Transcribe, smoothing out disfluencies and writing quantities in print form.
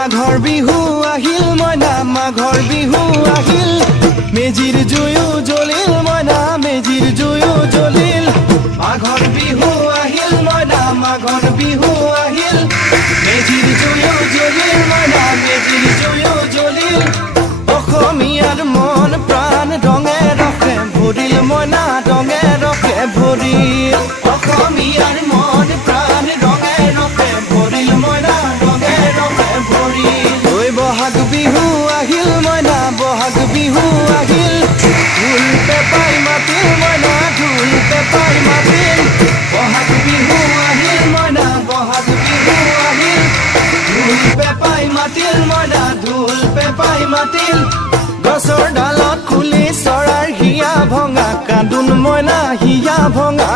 মাঘৰ বিহু আহিল মইনা মাঘৰ বিহু আহিল মেজিৰ জুয়ো জ্বলিল মইনা মেজিৰ জুয়ো জ্বলিল মাঘৰ বিহু আহিল মইনা মাঘৰ বিহু আহিল মেজিৰ জুয়ো জ্বলিল মইনা মেজিৰ জুয়ো জ্বলিল অসমীয়াৰ মন প্ৰাণ ৰঙে ৰসে ভৰিল মইনা ৰঙে ৰসে ভৰিল অসমীয়াৰ মন প্ৰাণ ৰঙে ৰসে ভৰিল মইনা ৰঙে ৰসে ভৰিল ঐ বহাগ বিহু আহিল মইনা বহাগ বিহু আহিল ঢোল পেপাই মাতিল মইনা ঢোল পেপাই মাতিল বহাগ বিহু আহিল মইনা বহাগ বিহু আহিল ঢোল পেপাই মাতিল মইনা ঢোল পেপাই মাতিল গছৰ ডালত খুলি চৰাইৰ হিয়া ভঙা কান্দোন মইনা হিয়া ভঙা